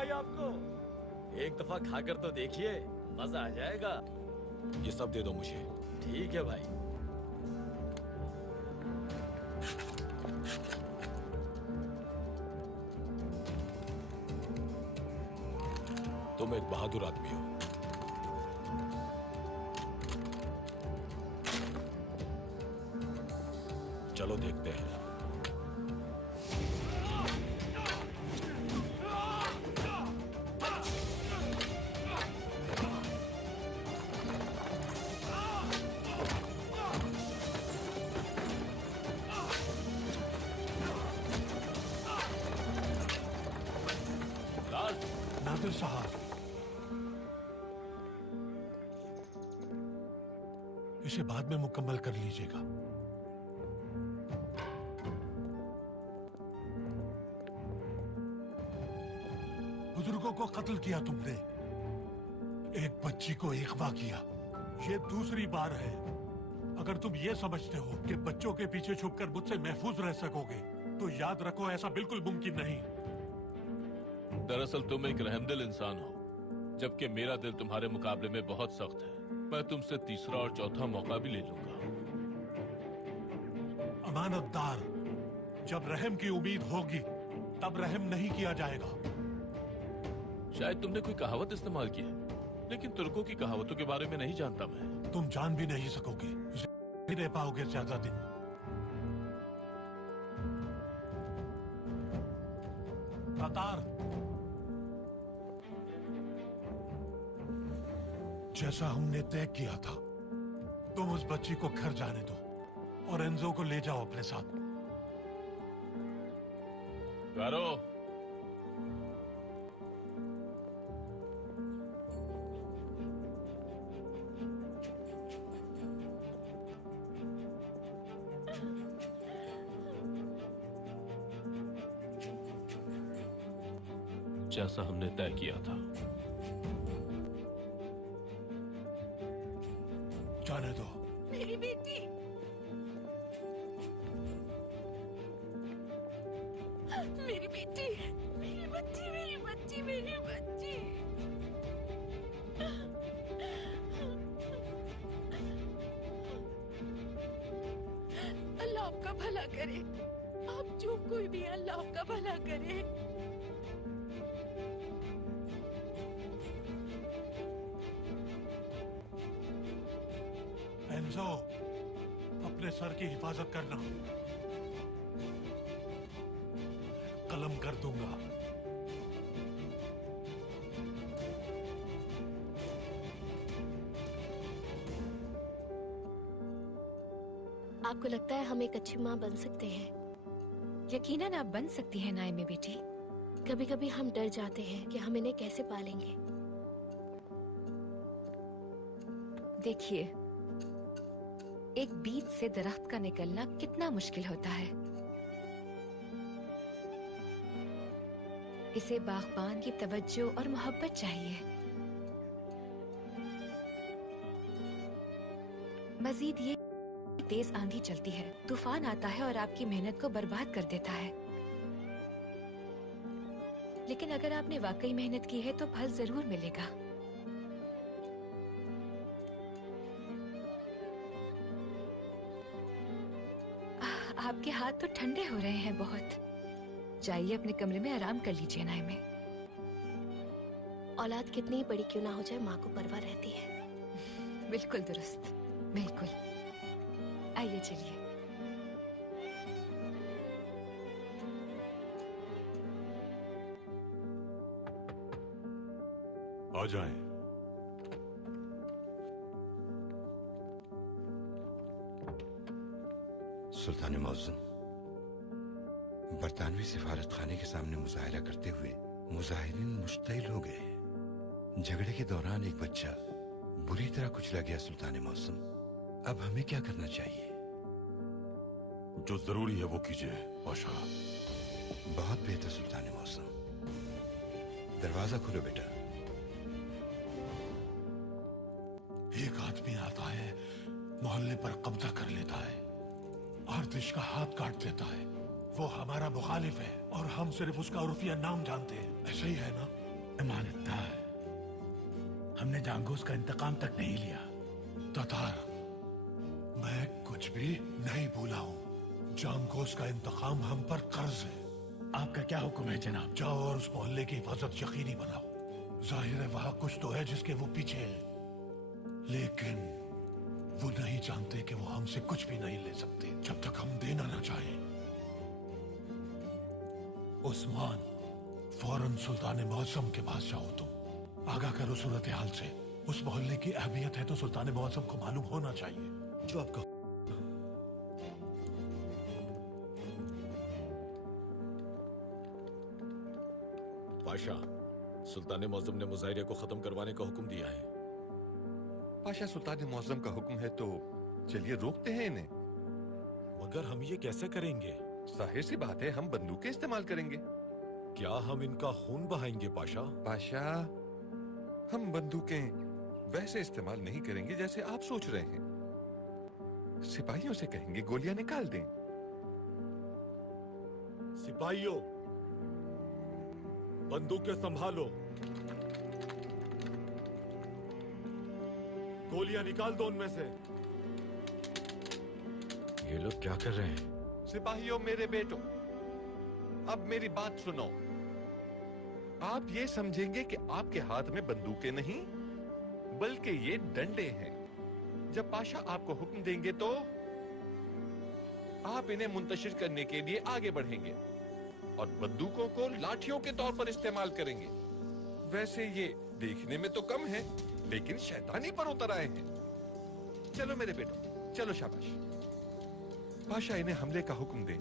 भाई आपको? एक दफा खाकर तो देखिए, मजा आ जाएगा। ये सब दे दो मुझे। ठीक है भाई। तुम एक बहादुर आदमी हो। चलो देखते हैं। नादिर साहब, इसे बाद में मुकम्मल कर लीजिएगा। बुजुर्गों को कत्ल किया तुमने, एक बच्ची को अगवा किया, ये दूसरी बार है। अगर तुम ये समझते हो कि बच्चों के पीछे छुपकर मुझसे महफूज रह सकोगे, तो याद रखो ऐसा बिल्कुल मुमकिन नहीं। दरअसल तुम एक रहमदिल इंसान हो, जबकि मेरा दिल तुम्हारे मुकाबले में बहुत सख्त है। मैं तुमसे तीसरा और चौथा मौका भी ले लूंगा। अमानतदार, जब रहम की उम्मीद होगी तब रहम नहीं किया जाएगा। शायद तुमने कोई कहावत इस्तेमाल की है, लेकिन तुर्कों की कहावतों के बारे में नहीं जानता मैं। तुम जान भी नहीं सकोगे, नहीं रह पाओगे ज्यादा दिन। तातार, जैसा हमने तय किया था, तुम उस बच्ची को घर जाने दो और एंजो को ले जाओ अपने साथ। गारो, जैसा हमने तय किया था। जाने दो। मेरी बेटी, मेरी बेटी, मेरी बच्ची, मेरी बच्ची, मेरी बच्ची। अल्लाह आपका भला करे। आप जो कोई भी है, अल्लाह आपका भला करे। एंजो, अपने सर की हिफाजत करना। कलम कर दूंगा। आपको लगता है हम एक अच्छी माँ बन सकते हैं? यकीनन आप बन सकती हैं नाइमे बेटी। कभी कभी हम डर जाते हैं कि हम इन्हें कैसे पालेंगे। देखिए, एक बीज से दरख्त का निकलना कितना मुश्किल होता है। इसे बागबान की तवज्जो और मोहब्बत चाहिए। मजीद ये तेज आंधी चलती है, तूफान आता है और आपकी मेहनत को बर्बाद कर देता है। लेकिन अगर आपने वाकई मेहनत की है तो फल जरूर मिलेगा। आपके हाथ तो ठंडे हो रहे हैं बहुत। जाइए अपने कमरे में आराम कर लीजिए नाइमे। औलाद कितनी बड़ी क्यों ना हो जाए, माँ को परवाह रहती है। बिल्कुल दुरुस्त, बिल्कुल। आइए चलिए। आ जाएं। सुल्तान मौज़म, बरतानवी सिफारत खाने के सामने मुजाहिरा करते हुए मुजाहिरीन मुश्तइल हो गए। झगड़े के दौरान एक बच्चा बुरी तरह कुचला गया। सुल्तान मौज़म, अब हमें क्या करना चाहिए? जो जरूरी है वो कीजिए बादशाह। बहुत बेहतर सुल्तान मौज़म। दरवाजा खोलो बेटा। एक आदमी आता है, मोहल्ले पर कब्जा कर लेता है, हर दिश का हाथ काट देता है। वो हमारा मुखालिफ है और हम सिर्फ उसका उर्फिया नाम जानते हैं। ऐसा ही है ना? इमानतदार, हमने जांगोस का इंतकाम तक नहीं लिया। तातार, मैं कुछ भी नहीं भूला हूँ। जांगोस का इंतकाम हम पर कर्ज है। आपका क्या हुक्म है जनाब? जाओ और उस मोहल्ले की हिफाजत यकीनी बनाओ। जाहिर है वहां कुछ तो है जिसके वो पीछे है, लेकिन वो नहीं जानते कि वो हमसे कुछ भी नहीं ले सकते जब तक हम देना ना चाहें। उस्मान, फौरन सुल्तान मौसम के पास जाओ। तुम आगाह करो सूरत हाल से। उस मोहल्ले की अहमियत है तो सुल्तान मौसम को मालूम होना चाहिए। जो आपका बादशाह, सुल्तान मौजम ने मुजाहिरे को खत्म करवाने का हुक्म दिया है। पाशा, सुल्तान मौजम का हुक्म है तो चलिए रोकते हैं इन्हें। मगर हम ये कैसे करेंगे? जाहिर सी बात है, हम बंदूकें इस्तेमाल करेंगे। क्या हम इनका खून बहाएंगे पाशा? पाशा, हम बंदूकें वैसे इस्तेमाल नहीं करेंगे जैसे आप सोच रहे हैं। सिपाहियों से कहेंगे गोलियां निकाल दें। सिपाहियों, बंदूकें संभालो, गोलियां निकाल दो उनमें से। ये लोग क्या कर रहे हैं? सिपाहियों, मेरे बेटो, अब मेरी बात सुनो। आप ये समझेंगे कि आपके हाथ में बंदूकें नहीं बल्कि ये डंडे हैं। जब पाशा आपको हुक्म देंगे तो आप इन्हें मुंतशिर करने के लिए आगे बढ़ेंगे और बंदूकों को लाठियों के तौर पर इस्तेमाल करेंगे। वैसे ये देखने में तो कम है, लेकिन शैतानी पर उतर आए हैं। चलो मेरे बेटो, चलो शाबाश। पाशा इन्हें हमले का हुक्म दे।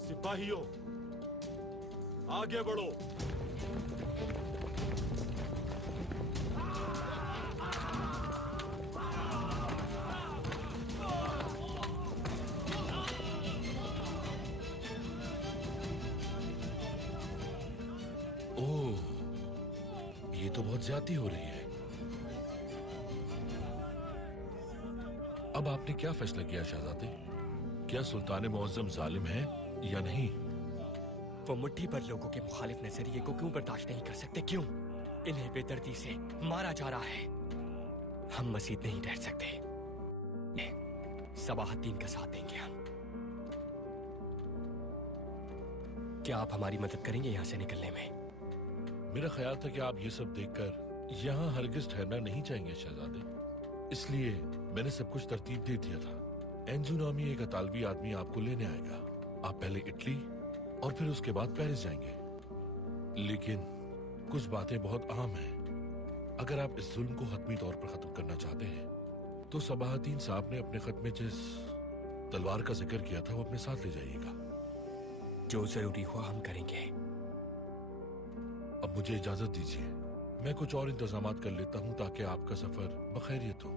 सिपाहियों, आगे बढ़ो। ओह, ये तो बहुत ज्यादती हो रही है। अब आपने क्या फैसला किया शहजादे? क्या सुल्तान मुअज्जम जालिम है या नहीं? वो मुट्ठी भर लोगों के मुखालिफ नजरिए को क्यों बर्दाश्त नहीं कर सकते? क्यों इन्हें बेदर्दी से मारा जा रहा है? हम मजीद नहीं ठहर सकते। सबाहद्दीन का साथ देंगे हम। क्या आप हमारी मदद करेंगे यहाँ से निकलने में? मेरा ख्याल था कि आप ये सब देखकर यहाँ हरगिज ठहरना नहीं चाहेंगे शहजादे, इसलिए मैंने सब कुछ तरतीब दे दिया था। एंजू नामी एक अतालवी आदमी आपको लेने आएगा। आप पहले इटली और फिर उसके बाद पेरिस जाएंगे। लेकिन कुछ बातें बहुत अहम हैं। अगर आप इस जुल्म को हतमी तौर पर खत्म करना चाहते हैं तो सबाहद्दीन साहब ने अपने खत में जिस तलवार का जिक्र किया था वो अपने साथ ले जाइएगा। जो जरूरी हुआ हम करेंगे। अब मुझे इजाजत दीजिए, मैं कुछ और इंतजामात कर लेता हूँ ताकि आपका सफर बखैरियत हो।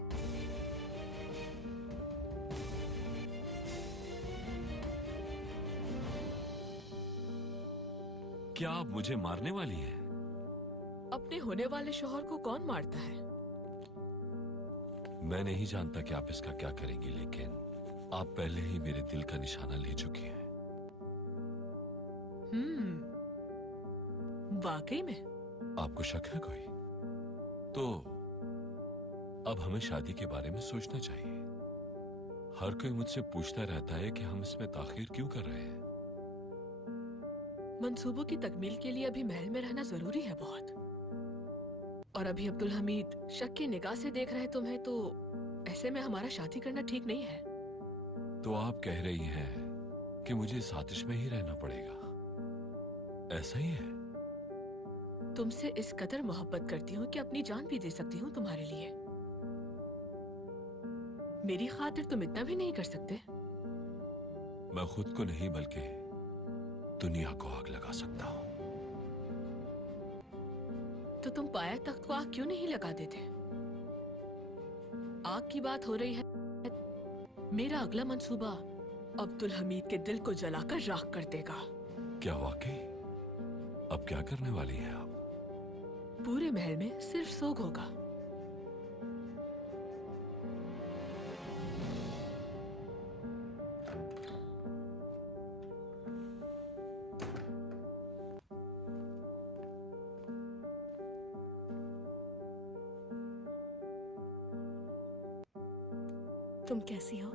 क्या आप मुझे मारने वाली हैं? अपने होने वाले शौहर को कौन मारता है? मैं नहीं जानता कि आप इसका क्या करेंगी, लेकिन आप पहले ही मेरे दिल का निशाना ले चुकी हैं। वाकई में? आपको शक है कोई? तो अब हमें शादी के बारे में सोचना चाहिए। हर कोई मुझसे पूछता रहता है कि हम इसमें ताखीर क्यों कर रहे हैं। मंसूबों की तकमील के लिए अभी महल में रहना जरूरी है बहुत। और अभी अब्दुल हमीद शक की निगाह से देख रहे तुम्हें, तो ऐसे में हमारा शादी करना ठीक नहीं है। तो आप कह रही हैं कि मुझे इस आतिश में ही रहना पड़ेगा, ऐसा ही है? तुमसे इस कदर मोहब्बत करती हूँ कि अपनी जान भी दे सकती हूँ तुम्हारे लिए। मेरी खातिर तुम इतना भी नहीं कर सकते? मैं खुद को नहीं बल्कि दुनिया को आग लगा सकता हूँ। तो तुम पाया तख्त को आग क्यों नहीं लगा देते? आग की बात हो रही है। मेरा अगला मंसूबा अब्दुल हमीद के दिल को जलाकर राख कर देगा। क्या वाकई? अब क्या करने वाली हैं आप? पूरे महल में सिर्फ सोग होगा। तुम कैसी हो?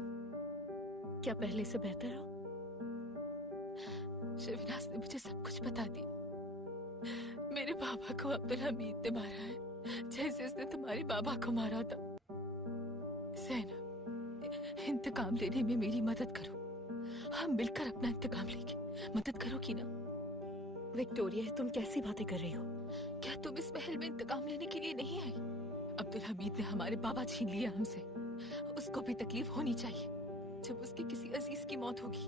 क्या पहले से बेहतर हो? शिवनाज ने मुझे सब कुछ बता दिया। मेरे बाबा को अब्दुल हमीद ने मारा है, जैसे उसने तुम्हारे बाबा को मारा था। सैना, इंतकाम लेने में मेरी मदद करो। हम मिलकर अपना इंतकाम लेंगे। मदद करोगी ना? विक्टोरिया, तुम कैसी बातें कर रही हो? क्या तुम इस महल में इंतकाम लेने के लिए नहीं आई? अब्दुल हमीद ने हमारे बाबा छीन लिया हमसे। उसको भी तकलीफ होनी चाहिए। जब उसके किसी अजीज की मौत होगी,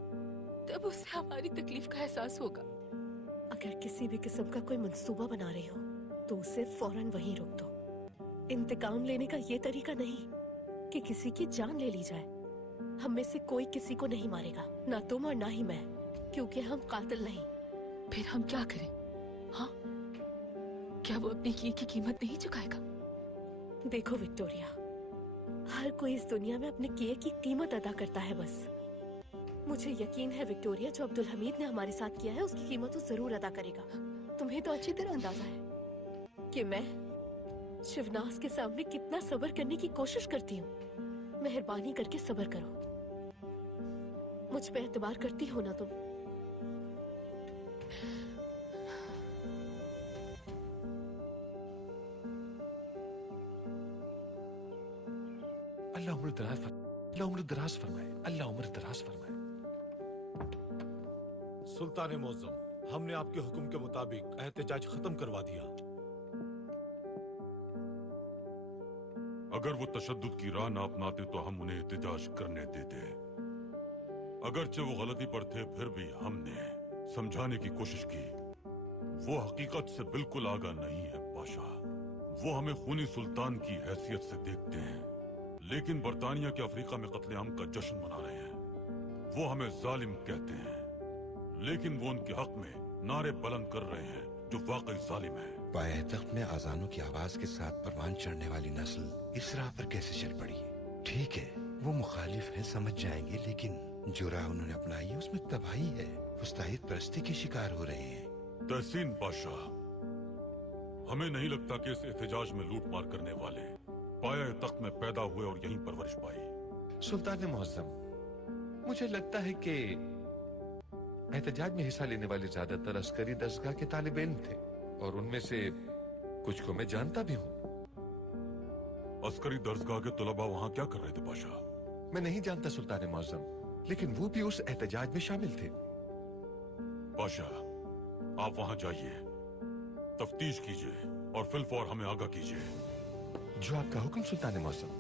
तब उसे हमारी तकलीफ का एहसास होगा। अगर किसी भी किस्म का कोई मंसूबा बना रही हो, तो उसे फौरन वहीं रोक दो। इंतकाम लेने का ये तरीका नहीं कि किसी की जान ले ली जाए। हम में से कोई किसी को नहीं मारेगा, ना तुम और ना ही मैं, क्योंकि हम कातिल नहीं। फिर हम क्या करें? हाँ, क्या वो अपने किए की कीमत नहीं चुकाएगा? देखो विक्टोरिया, हर कोई इस दुनिया में अपने किए की कीमत अदा करता है बस। मुझे यकीन है विक्टोरिया, जो अब्दुल हमीद ने हमारे साथ किया है उसकी कीमत वो जरूर अदा करेगा। तुम्हें तो अच्छी तरह अंदाजा है कि मैं शिवनाज के सामने कितना सब्र करने की कोशिश करती हूँ। मेहरबानी करके सब्र करो। मुझ पे एतबार करती हो ना तुम? अल्लाह उम्र दराज फरमाए, अल्लाह उम्र दराज फरमाए, अल्लाह उम्र दराज फरमाए। सुल्तान मौजम, हमने आपके हुक्म के मुताबिक एहतजाज खत्म करवा दिया। अगर वो तशद्दुद की राह ना अपनाते तो हम उन्हें एहतजाज करने देते। अगरचे वो गलती पर थे, फिर भी हमने समझाने की कोशिश की। वो हकीकत से बिल्कुल आगाह नहीं है बादशाह। वो हमें खूनी सुल्तान की हैसियत से देखते हैं, लेकिन बरतानिया के अफ्रीका में कत्लेआम का जश्न मना रहे हैं। वो हमें जालिम कहते हैं, लेकिन वो उनके हक में नारे बुलंद कर रहे हैं जो वाकई जालिम है। पाए तख्त में अजानों की आवाज के साथ परवान चढ़ने वाली नस्ल इस राह पर कैसे चल पड़ी? ठीक है, वो मुखालिफ है, समझ जाएंगे, लेकिन जो राह उन्होंने अपनाई है उसमें तबाही है। मुस्तहिद परस्ती के शिकार हो रहे हैं। तहसीन बादशाह, हमें नहीं लगता कि इस एहतजाज में लूट मार करने वाले पाया तख्त में पैदा हुए और यहीं परवरिश पाई। सुल्तान मुअज्जम, मुझे लगता है कि एहतजाज में हिस्सा लेने वाले ज्यादातर अस्करी दरसगाह के तालिब इल्म थे, और उनमें से कुछ को मैं जानता भी हूँ। अस्करी दरसगाह के तलबा वहाँ क्या कर रहे थे बादशाह? मैं नहीं जानता सुल्तान मुअज्जम, लेकिन वो भी उस एहतजाज में शामिल थे। बादशाह, आप वहाँ जाइए, तफ्तीश कीजिए और फिलफौर हमें आगाह कीजिए। जो आपका हुक्म सुल्तान मुअज्जम।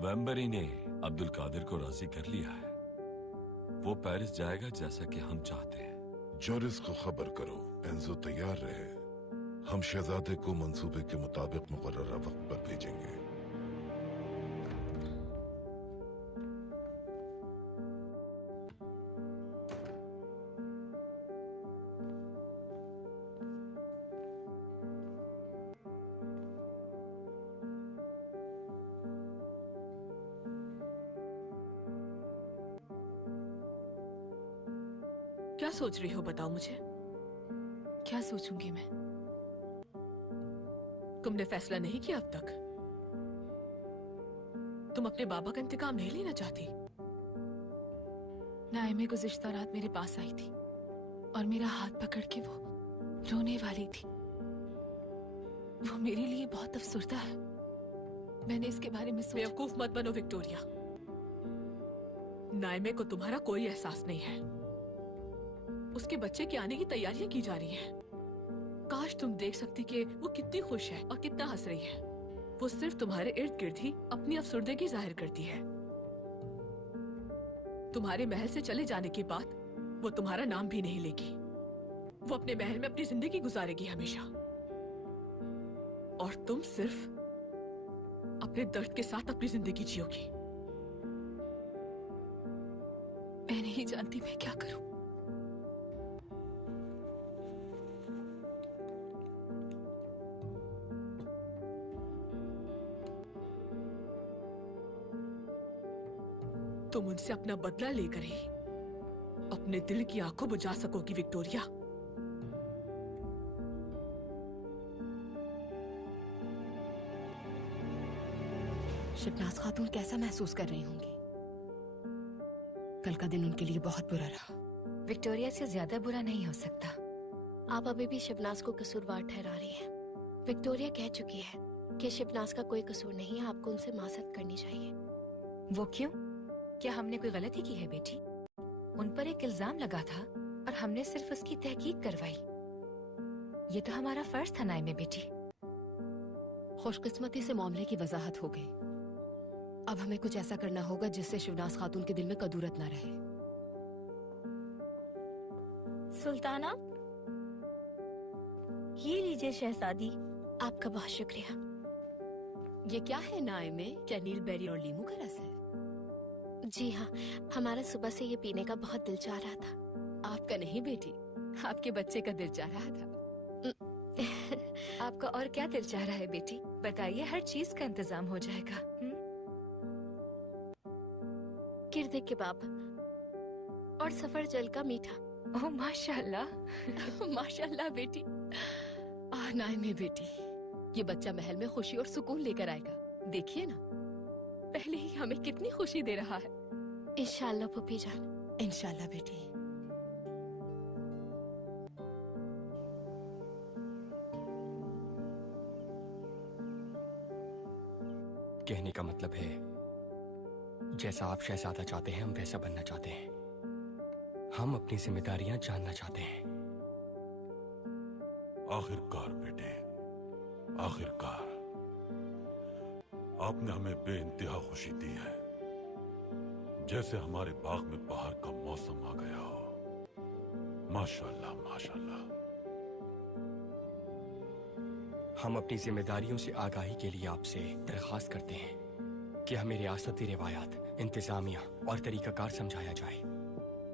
वेम्बरी ने अब्दुल कादिर को राजी कर लिया है। वो पेरिस जाएगा जैसा कि हम चाहते हैं। जोरिस को खबर करो, एंजो तैयार रहे। हम शहजादे को मंसूबे के मुताबिक मुकर्ररा वक्त पर भेजेंगे। क्या सोच रही हो, बताओ मुझे। क्या सोचूंगी मैं? तुमने फैसला नहीं किया अब तक? तुम अपने बाबा का इंतकाम नहीं लेना चाहती? नाइमे गुज़िश्ता रात मेरे पास आई थी और मेरा हाथ पकड़ के वो रोने वाली थी। वो मेरे लिए बहुत अफसुर्दा है। मैंने इसके बारे में सोचा। बेवकूफ मत बनो विक्टोरिया। नाइमे को तुम्हारा कोई एहसास नहीं है। उसके बच्चे के आने की तैयारियां की जा रही हैं। काश तुम देख सकती कि वो कितनी खुश है और कितना हंस रही है। वो सिर्फ तुम्हारे इर्द गिर्द ही अपनी अफसुर्दगी जाहिर करती है। तुम्हारे महल से चले जाने के बाद वो तुम्हारा नाम भी नहीं लेगी। वो अपने महल में अपनी जिंदगी गुजारेगी हमेशा, और तुम सिर्फ अपने दर्द के साथ अपनी जिंदगी जियोगी। मैं नहीं जानती मैं क्या करूं। तुम उनसे अपना बदला लेकर ही अपने दिल की आंखों बुझा सकोगी विक्टोरिया। शिवनाज खातून कैसा महसूस कर रही होंगी? कल का दिन उनके लिए बहुत बुरा रहा। विक्टोरिया से ज्यादा बुरा नहीं हो सकता। आप अभी भी शिवनाज को कसूरवार ठहरा रही हैं। विक्टोरिया कह चुकी है कि शिवनाज का कोई कसूर नहीं है, आपको उनसे माजरत करनी चाहिए। वो क्यों? क्या हमने कोई गलती की है बेटी? उन पर एक इल्जाम लगा था और हमने सिर्फ उसकी तहकीक करवाई। ये तो हमारा फर्ज था नाइमे बेटी। खुशकिस्मती से मामले की वजाहत हो गई। अब हमें कुछ ऐसा करना होगा जिससे शिवनाज खातून के दिल में कदूरत ना रहे। सुल्ताना, ये लीजिए शहजादी। आपका बहुत शुक्रिया। ये क्या है नाइमे? क्या नील बेरी और लीमू का रस है? जी हाँ, हमारा सुबह से ये पीने का बहुत दिल चाह रहा था। आपका नहीं बेटी, आपके बच्चे का दिल चाह रहा था। आपका और क्या दिल चाह रहा है बेटी? बताइए, हर चीज का इंतजाम हो जाएगा। किरदे कबाब और सफरजल का मीठा। ओह माशाल्लाह। माशाल्लाह बेटी। नाइमे बेटी, ये बच्चा महल में खुशी और सुकून लेकर आएगा। देखिए ना, पहले ही हमें कितनी खुशी दे रहा है। इंशाल्लाह पुप्पी जान। इंशाल्लाह बेटी। कहने का मतलब है, जैसा आप शहजादा चाहते हैं हम वैसा बनना चाहते हैं। हम अपनी जिम्मेदारियां जानना चाहते हैं। आखिरकार बेटे, आखिरकार आपने हमें बेइंतहा खुशी दी है, जैसे हमारे बाग में बाहर का मौसम आ गया हो। माशाल्लाह माशाल्लाह। हम अपनी जिम्मेदारियों से आगाही के लिए आपसे दरखास्त करते हैं कि हमें रियासती रिवायात, इंतजामिया और तरीकाकार समझाया जाए,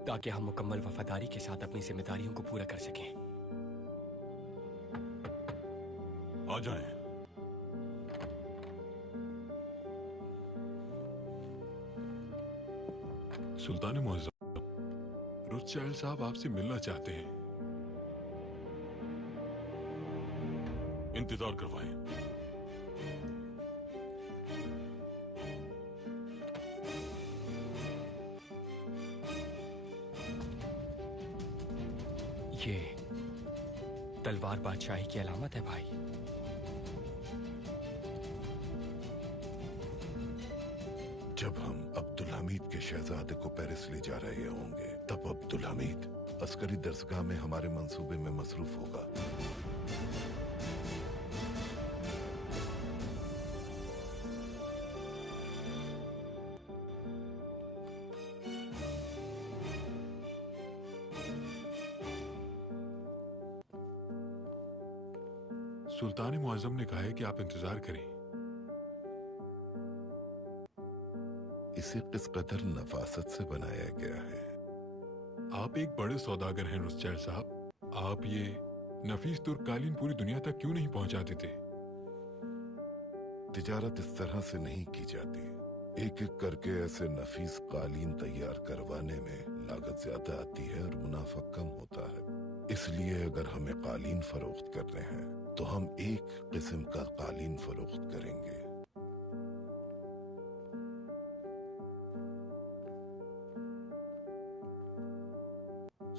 ताकि हम मुकम्मल वफादारी के साथ अपनी जिम्मेदारियों को पूरा कर सकें। आ जाएं। सुल्तान मुअज्जम, रुस्तचाइल्ड साहब आपसे मिलना चाहते हैं। इंतजार करवाएं। ये तलवार बादशाही की अलामत है भाई। जब हम अब्दुल हमीद के शहजादे को पेरिस ले जा रहे होंगे, तब अब्दुल हमीद अस्करी दरसगाह में हमारे मंसूबे में मसरूफ होगा। सुल्तान मुअज्जम ने कहा है कि आप इंतजार करें। इसे किस कदर नफासत से बनाया गया है। आप एक बड़े सौदागर हैं रुस्तचाइल्ड साहब। आप ये नफीस तुर्कालीन पूरी दुनिया तक क्यों नहीं पहुंचा देते? तिजारत इस तरह से नहीं की जाती। एक एक करके ऐसे नफीस कालीन तैयार करवाने में लागत ज्यादा आती है और मुनाफा कम होता है। इसलिए अगर हमें कालीन फरोख्त करने हैं तो हम एक किस्म का कालीन फरोख्त करेंगे।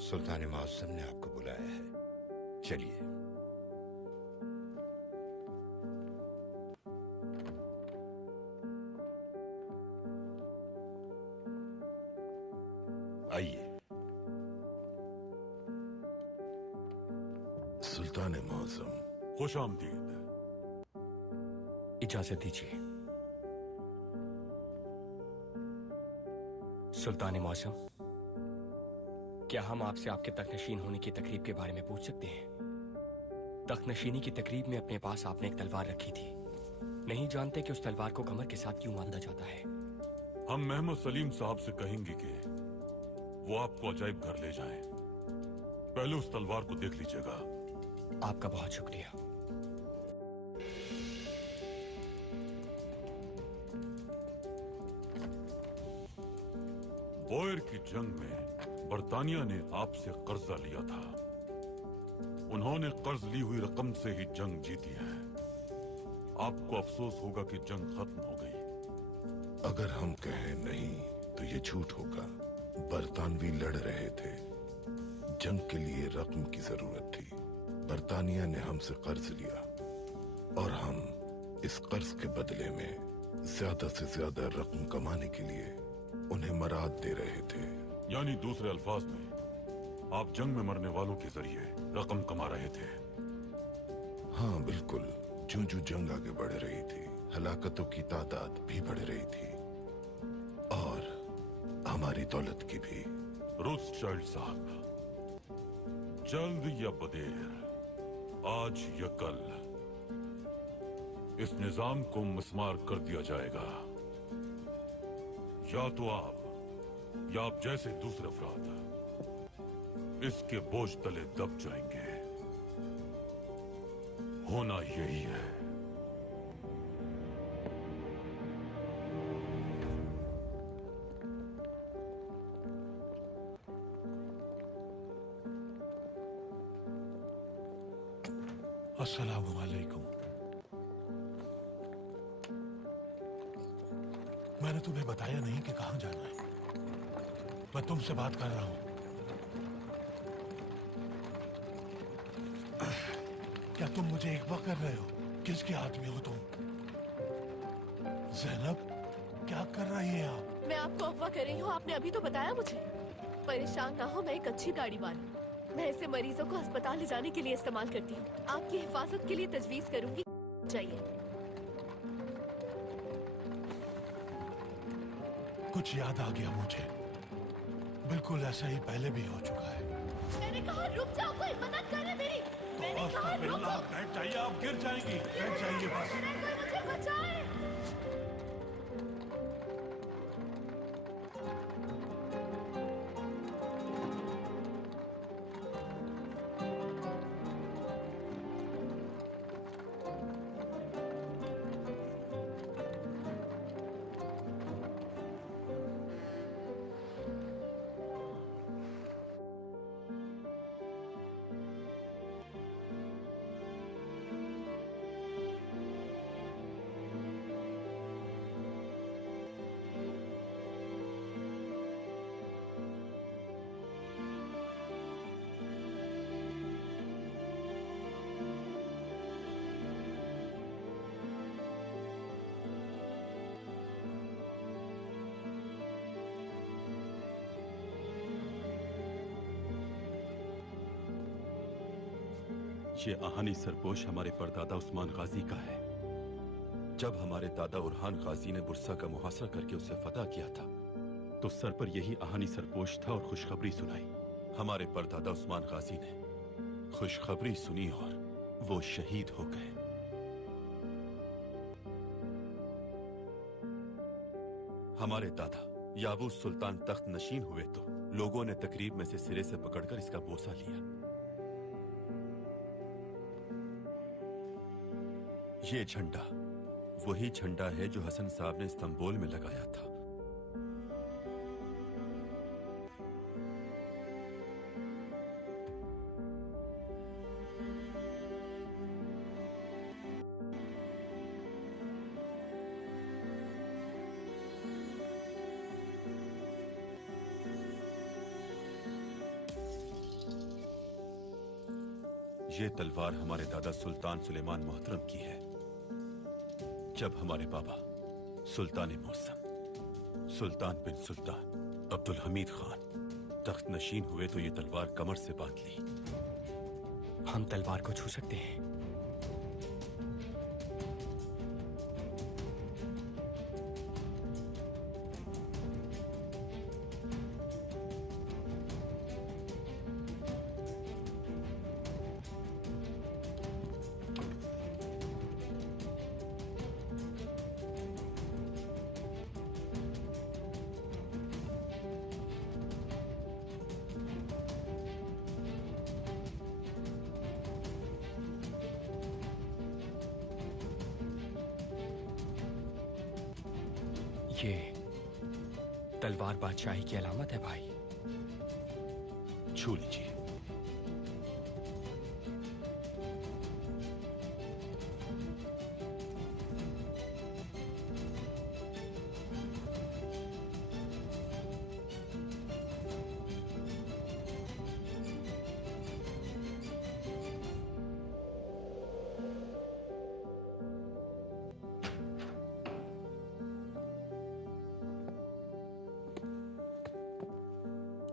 सुल्तान मुअज्जम ने आपको बुलाया है, चलिए। आइए। सुल्तान मुअज्जम, खुश आमदीद। इजाजत दीजिए। सुल्तान मुअज्जम, क्या हम आपसे आपके तख्तनशीन होने की तकरीब के बारे में पूछ सकते हैं? तख्तनशीनी की तकरीब में अपने पास आपने एक तलवार रखी थी। नहीं जानते कि उस तलवार को कमर के साथ क्यों बांधा जाता है। हम मोहम्मद सलीम साहब से कहेंगे कि वो आपको अजायब घर ले जाएं। पहले उस तलवार को देख लीजिएगा। आपका बहुत शुक्रिया। बोयर की जंग में बरतानिया ने आपसे कर्जा लिया था। उन्होंने कर्ज ली हुई रकम से ही जंग जीती है। आपको अफसोस होगा कि जंग खत्म हो गई। अगर हम कहें नहीं तो ये झूठ होगा। बरतानवी लड़ रहे थे, जंग के लिए रकम की जरूरत थी। बरतानिया ने हमसे कर्ज लिया और हम इस कर्ज के बदले में ज्यादा से ज्यादा रकम कमाने के लिए उन्हें मराद दे रहे थे। यानी दूसरे अल्फाज में आप जंग में मरने वालों के जरिए रकम कमा रहे थे। हाँ बिल्कुल। जो जो जंग आगे बढ़ रही थी, हलाकतों की तादाद भी बढ़ रही थी और हमारी दौलत की भी। रोथस्चाइल्ड साहब, जल्द या बदेर, आज या कल इस निजाम को मस्मार कर दिया जाएगा। या तो आप या आप जैसे दूसरे अफराद इसके बोझ तले दब जाएंगे। होना यही है। अस्सलामु अलैकुम। मैंने तुम्हें बताया नहीं कि कहां जाना है। मैं तुमसे बात कर रहा हूं। क्या तुम मुझे इग़वा कर रहे हो? किसके आदमी हो तुम? ज़ैनब, क्या कर रही हैं आप? मैं आपको अगवा कर रही हूँ, आपने अभी तो बताया मुझे। परेशान ना हो, मैं एक अच्छी गाड़ी वाली। मैं इसे मरीजों को अस्पताल ले जाने के लिए इस्तेमाल करती हूँ। आपकी हिफाजत के लिए तजवीज करूंगी। चाहिए कुछ याद आ गया मुझे। बिल्कुल ऐसा ही पहले भी हो चुका है। मैंने कहा रुक जाओ, कोई मदद करे मेरी। मैंने कहा रुको। बैठ जाइए, आप गिर जाएंगी। बैठ जाइए बस। कोई मुझे बचाए। ये आहानी सरपोश हमारे परदादा उस्मान गाजी का है। जब हमारे दादा उरहान गाजी ने बुरसा का मुहासरा करके उसे फतह किया था तो सर पर यही आहानी सरपोश था और खुशखबरी सुनाई। हमारे परदादा उस्मान गाजी ने खुशखबरी सुनी और वो शहीद हो गए। हमारे दादा याबूस सुल्तान तख्त नशीन हुए तो लोगों ने तकरीब में से सिरे से पकड़कर इसका बोसा लिया। ये झंडा वही झंडा है जो हसन साहब ने इस्तांबुल में लगाया था। ये तलवार हमारे दादा सुल्तान सुलेमान मोहतरम की है। जब हमारे बाबा सुल्तान मौसम सुल्तान बिन सुल्तान अब्दुल हमीद खान तख्त नशीन हुए तो ये तलवार कमर से बांध ली। हम तलवार को छू सकते हैं? तलवार बादशाही की अलामत है भाई। छू लीजिए।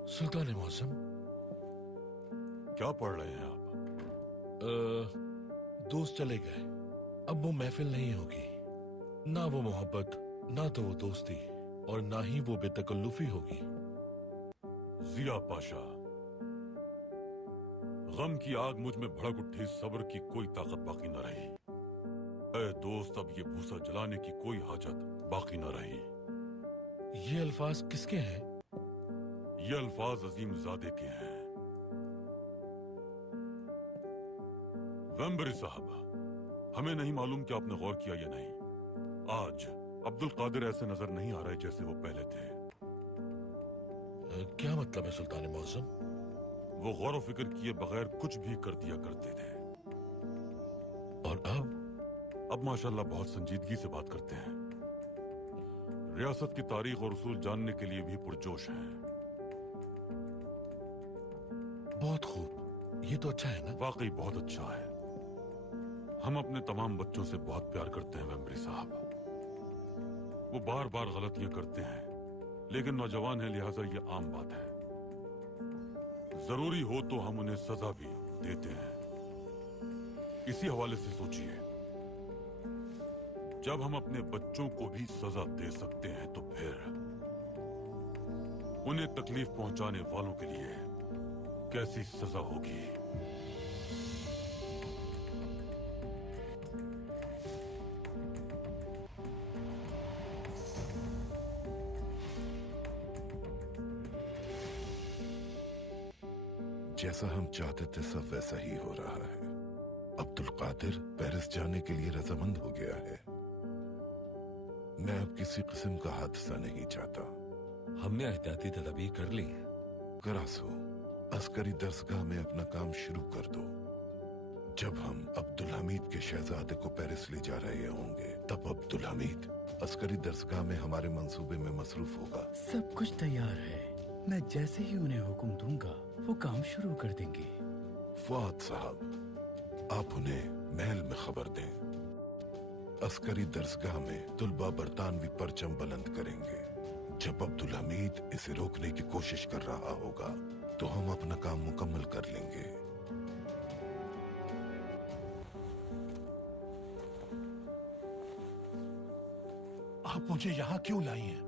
सुल्तान मौसम, क्या पढ़ रहे हैं आप? दोस्त चले गए, अब वो महफिल नहीं होगी। ना वो मोहब्बत, ना तो वो दोस्ती, और ना ही वो बेतकल्लुफी होगी। जिया पाशा, गम की आग मुझ में भड़क उठी, सब्र की कोई ताकत बाकी न रही। ऐ दोस्त, अब ये भूसा जलाने की कोई हाजत बाकी न रही। ये अल्फाज किसके हैं? ये अल्फाज अजीम ज़ादे के हैं। वेम्बरी साहब, हमें नहीं मालूम कि आपने गौर किया या नहीं, आज अब्दुल कादिर ऐसे नजर नहीं आ रहे जैसे वो पहले थे। क्या मतलब है सुल्तान मौसम? वो गौर व फिक्र किए बगैर कुछ भी कर दिया करते थे, और अब माशाल्लाह बहुत संजीदगी से बात करते हैं। रियासत की तारीख और उसूल जानने के लिए भी पुरजोश हैं। बहुत खूब, ये तो अच्छा है ना? वाकई बहुत अच्छा है। हम अपने तमाम बच्चों से बहुत प्यार करते हैं वेम्बरी साहब। वो बार बार गलतियां करते हैं, लेकिन नौजवान हैं, लिहाजा ये आम बात है। जरूरी हो तो हम उन्हें सजा भी देते हैं। इसी हवाले से सोचिए, जब हम अपने बच्चों को भी सजा दे सकते हैं तो फिर उन्हें तकलीफ पहुंचाने वालों के लिए कैसी सजा होगी। जैसा हम चाहते थे सब वैसा ही हो रहा है। अब्दुल कादिर पेरिस जाने के लिए रजामंद हो गया है। मैं अब किसी किस्म का हादसा नहीं चाहता। हमने एहतियाती तदबीर कर ली है। करासो, अस्करी दरसगाह में अपना काम शुरू कर दो। जब हम अब्दुल हमीद के शहजादे को पेरिस ले जा रहे होंगे, तब अब्दुल हमीद अस्करी दरसगाह में हमारे मंसूबे में मसरूफ होगा। सब कुछ तैयार है। मैं जैसे ही उन्हें हुक्म दूंगा, वो काम शुरू कर देंगे। फुआद साहब, आप उन्हें महल में खबर दें। अस्करी दरसगाह में तुलबा बरतानवी परचम बुलंद करेंगे। जब अब्दुल हमीद इसे रोकने की कोशिश कर रहा होगा, तो हम अपना काम मुकम्मल कर लेंगे। आप मुझे यहाँ क्यों लाई हैं?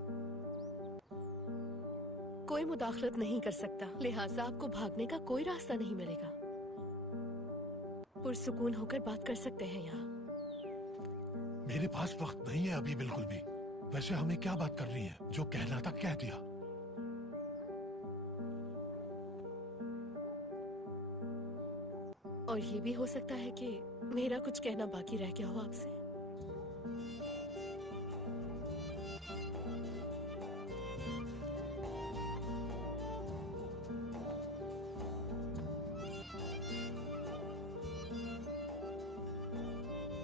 कोई मुदाखलत नहीं कर सकता, लिहाजा आपको भागने का कोई रास्ता नहीं मिलेगा। पुरसुकून होकर बात कर सकते हैं यहाँ। मेरे पास वक्त नहीं है अभी बिल्कुल भी। वैसे हमें क्या बात करनी है? जो कहना था कह दिया। और ये भी हो सकता है कि मेरा कुछ कहना बाकी रह गया हो आपसे।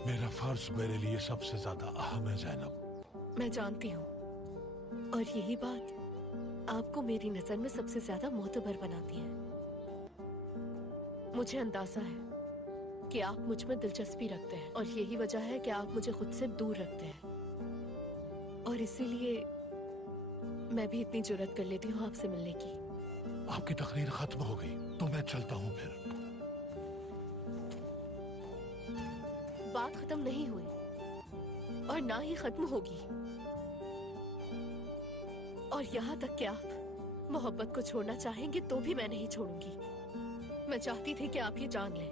मेरा फर्ज मेरे लिए सबसे ज्यादा अहम है ज़ैनब। मैं जानती हूँ, और यही बात आपको मेरी नजर में सबसे ज्यादा मोतबर बनाती है। मुझे अंदाजा है कि आप मुझ में दिलचस्पी रखते हैं, और यही वजह है कि आप मुझे खुद से दूर रखते हैं। और इसीलिए मैं भी इतनी जुर्रत कर लेती हूँ आपसे मिलने की। आपकी तकरीर खत्म हो गई तो मैं चलता हूँ फिर। बात खत्म नहीं हुई और ना ही खत्म होगी। और यहाँ तक कि आप मोहब्बत को छोड़ना चाहेंगे तो भी मैं नहीं छोड़ूंगी। मैं चाहती थी कि आप ये जान लें।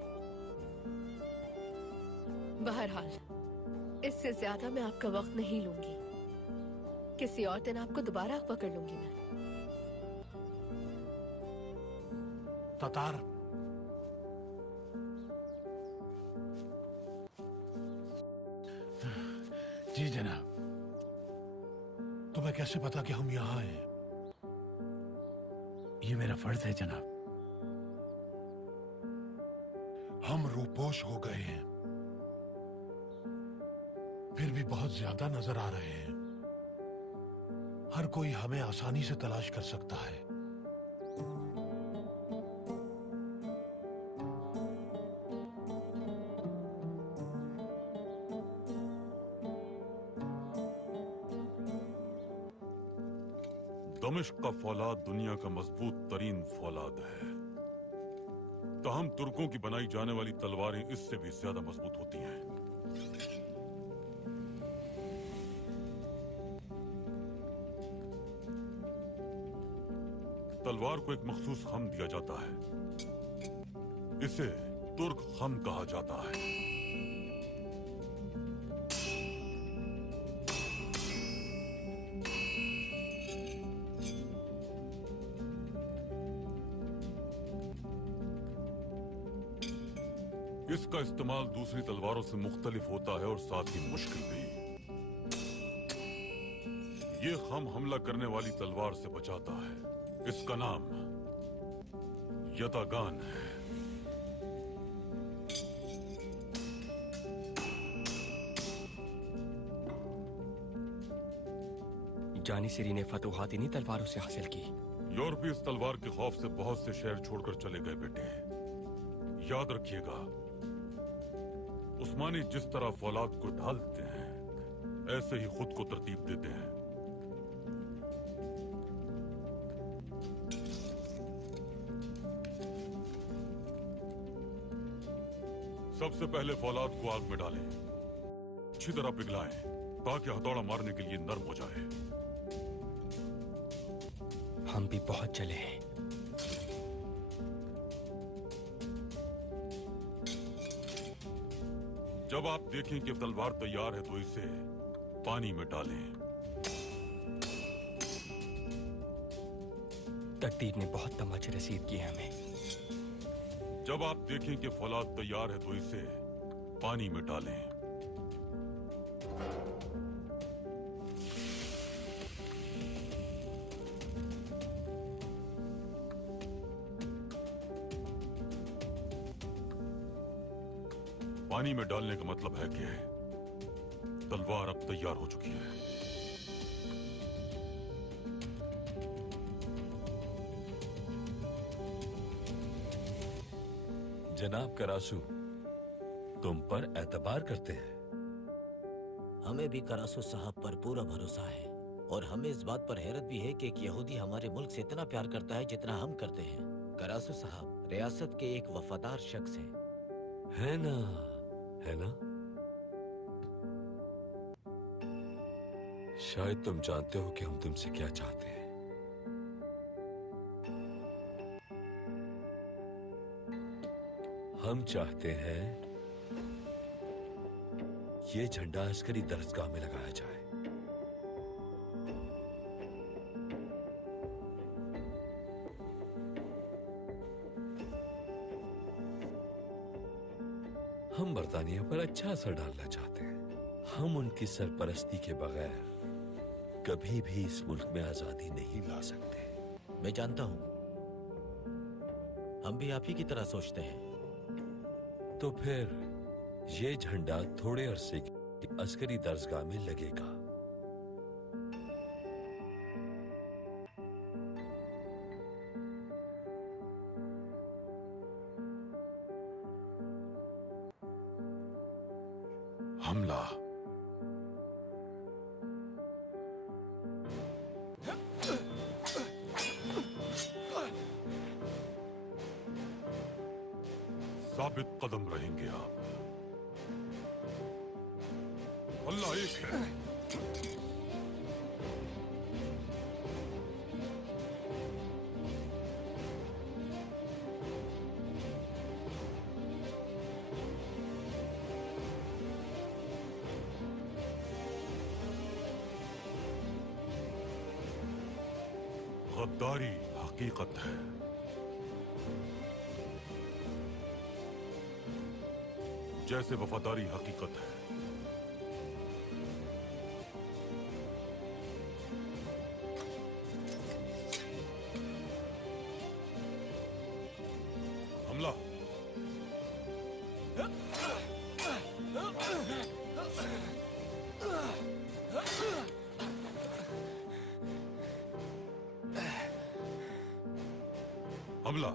बहरहाल, इससे ज्यादा मैं आपका वक्त नहीं लूंगी। किसी और दिन आपको दोबारा पकड़ लूंगी मैं। ततार, जी जनाब। तुम्हें कैसे पता कि हम यहाँ हैं? ये मेरा फर्ज है जनाब। हम रूपोश हो गए हैं, फिर भी बहुत ज्यादा नजर आ रहे हैं। हर कोई हमें आसानी से तलाश कर सकता है। दमिश्क का फौलाद दुनिया का मजबूत तरीन फौलाद है। ताहम तुर्कों की बनाई जाने वाली तलवारें इससे भी ज्यादा मजबूत होती हैं। तलवार को एक मखसूस खम दिया जाता है, इसे तुर्क खम कहा जाता है। इसका इस्तेमाल दूसरी तलवारों से मुख्तलिफ होता है और साथ ही मुश्किल भी। ये खम हमला करने वाली तलवार से बचाता है। इसका नाम यतागान है। जानिसिरी ने फतूहात इन्हीं तलवारों से हासिल की। यूरोपी इस तलवार के खौफ से बहुत से शहर छोड़कर चले गए बेटे। याद रखिएगा, उस्मानी जिस तरह फौलाद को ढालते हैं, ऐसे ही खुद को तरतीब देते हैं। सबसे पहले फौलाद को आग में डालें, अच्छी तरह पिघलाएं ताकि हथौड़ा मारने के लिए नरम हो जाए। हम भी बहुत चले हैं। जब आप देखें कि तलवार तैयार है तो इसे पानी में डालें। तकदीर ने बहुत तमाचे रसीद किए हमें। जब आप देखें कि फौलाद तैयार है तो इसे पानी में डालें। पानी में डालने का मतलब है कि तलवार अब तैयार हो चुकी है। जनाब करासू, तुम पर एतबार करते हैं। हमें भी करासू साहब पर पूरा भरोसा है और हमें इस बात पर हैरत भी है कि एक यहूदी हमारे मुल्क से इतना प्यार करता है जितना हम करते हैं। करासू साहब रियासत के एक वफादार शख्स हैं। है ना, है ना? शायद तुम जानते हो कि हम तुमसे क्या चाहते हैं। हम चाहते हैं ये झंडा अस्करी दरसगाह में लगाया जाए। हम बर्तानिया पर अच्छा असर डालना चाहते हैं। हम उनकी सरपरस्ती के बगैर कभी भी इस मुल्क में आजादी नहीं ला सकते। मैं जानता हूं, हम भी आप ही की तरह सोचते हैं। तो फिर ये झंडा थोड़े अरसे की अस्करी दरसगाह में लगेगा। हमला। साबित कदम रहेंगे आप। अल्लाह एक है। गद्दारी हकीकत है। जैसे वफादारी हकीकत है। हमला।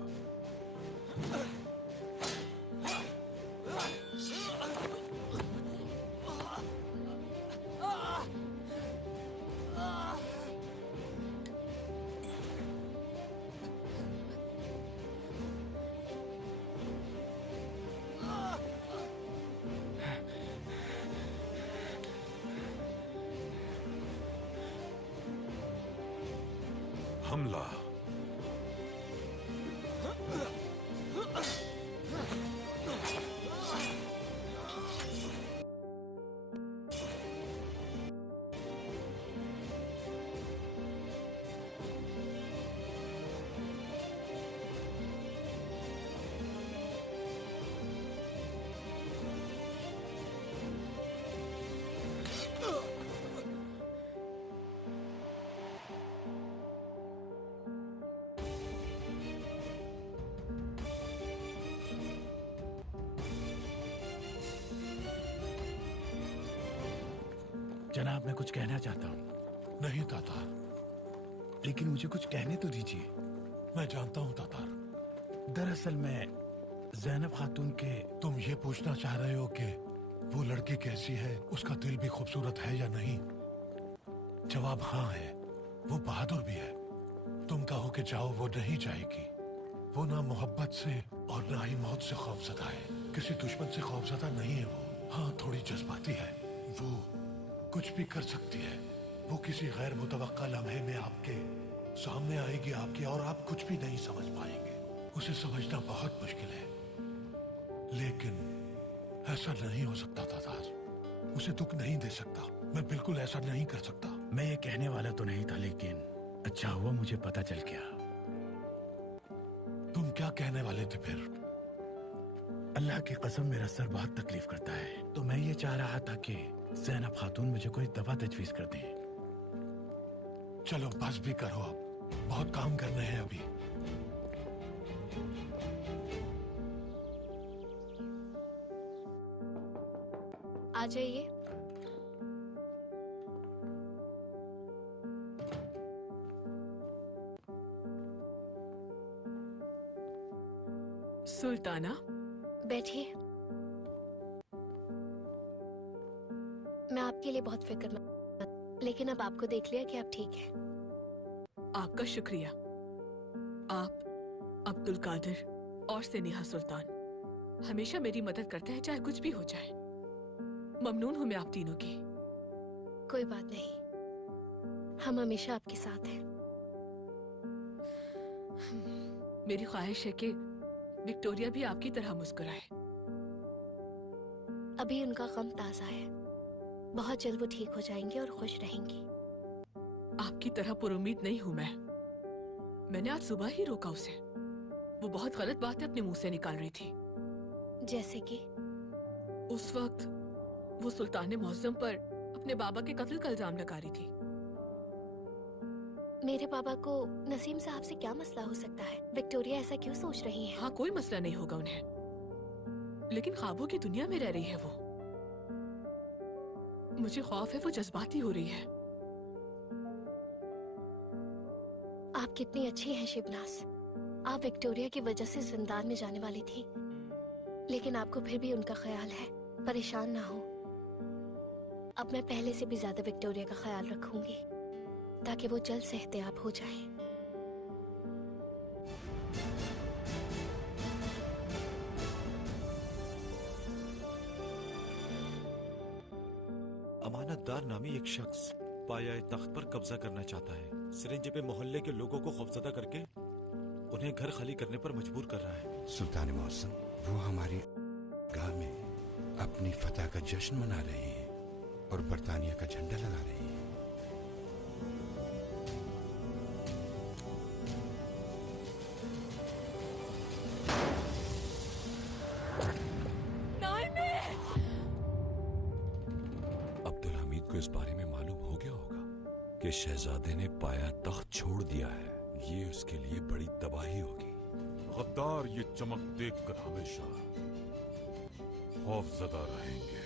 हमला। जनाब, मैं कुछ कहना चाहता हूँ। नहीं तातार। लेकिन मुझे कुछ कहने तो दीजिए। मैं जानता हूँ तातार। दरअसल मैं ज़ैनब खातून के... तुम ये पूछना चाह रहे हो कि वो लड़की कैसी है, उसका दिल भी खूबसूरत है या नहीं? जवाब हाँ है। वो बहादुर भी है। तुम कहो कि जाओ, वो नहीं जाएगी। वो ना मोहब्बत से और ना ही मौत से खौफजदा है। किसी दुश्मन से खौफजदा नहीं है वो। हाँ, थोड़ी जज्बाती है। वो कुछ भी कर सकती है। वो किसी गैर मुतवक्का लम्हे में आपके सामने आएगी आपके, और आप कुछ भी नहीं समझ पाएंगे। उसे समझना बहुत मुश्किल है, लेकिन ऐसा नहीं हो सकता तातार। उसे दुख नहीं दे सकता। मैं बिल्कुल ऐसा नहीं कर सकता। मैं ये कहने वाला तो नहीं था, लेकिन अच्छा हुआ मुझे पता चल गया। तुम क्या कहने वाले थे फिर? अल्लाह की कसम, मेरा सर बहुत तकलीफ करता है। तो मैं ये चाह रहा था कि ज़ैनब खातून मुझे कोई दवा तजवीज कर दें। चलो बस भी करो, अब बहुत काम करने हैं अभी। आ जाइए। सुल्ताना, बैठिए। मैं आपके लिए बहुत फिक्रमंद, लेकिन अब आपको देख लिया कि आप ठीक हैं। आपका शुक्रिया। आप, अब्दुल कादिर और सेनेहा सुल्तान हमेशा मेरी मदद करते हैं, चाहे कुछ भी हो जाए। ममनून हूं मैं आप तीनों की। कोई बात नहीं, हम हमेशा आपके साथ हैं। मेरी ख्वाहिश है कि विक्टोरिया भी आपकी तरह मुस्कुराए। अभी उनका गम ताजा है। बहुत जल्द वो ठीक हो जाएंगे और खुश रहेंगी। आपकी तरह पुरुम्मीद नहीं हूं मैं। मैंने आज सुबह ही रोका उसे। वो बहुत गलत बातें अपने मुंह से निकाल रही थी। जैसे कि? उस वक्त वो सुल्तान मुअज़्ज़म पर अपने बाबा के कत्ल का इल्जाम लगा रही थी। मेरे बाबा को नसीम साहब से क्या मसला हो सकता है? विक्टोरिया ऐसा क्यों सोच रही है? हाँ, कोई मसला नहीं होगा उन्हें, लेकिन ख्वाबों की दुनिया में रह रही है वो। मुझे खौफ है वो जज्बाती हो रही है। आप कितनी अच्छी हैं शिबनाज। आप विक्टोरिया की वजह से जिंदान में जाने वाली थी, लेकिन आपको फिर भी उनका ख्याल है। परेशान ना हो। अब मैं पहले से भी ज्यादा विक्टोरिया का ख्याल रखूंगी, ताकि वो जल्द सेहतयाब हो जाए। अमानतदार नामी एक शख्स पाया तख्त पर कब्जा करना चाहता है। सिरिंज पे मोहल्ले के लोगों को खौफजदा करके उन्हें घर खाली करने पर मजबूर कर रहा है। सुल्तान मौसम, वो हमारी गाह में अपनी फतह का जश्न मना रहे हैं और बरतानिया का झंडा लगा रहे हैं। अब्दुल हमीद को इस बारे में मालूम हो गया होगा कि शहजादे ने पाया तख्त छोड़ दिया है। ये उसके लिए बड़ी तबाही होगी। गद्दार ये चमक देखकर हमेशा खौफजदा रहेंगे।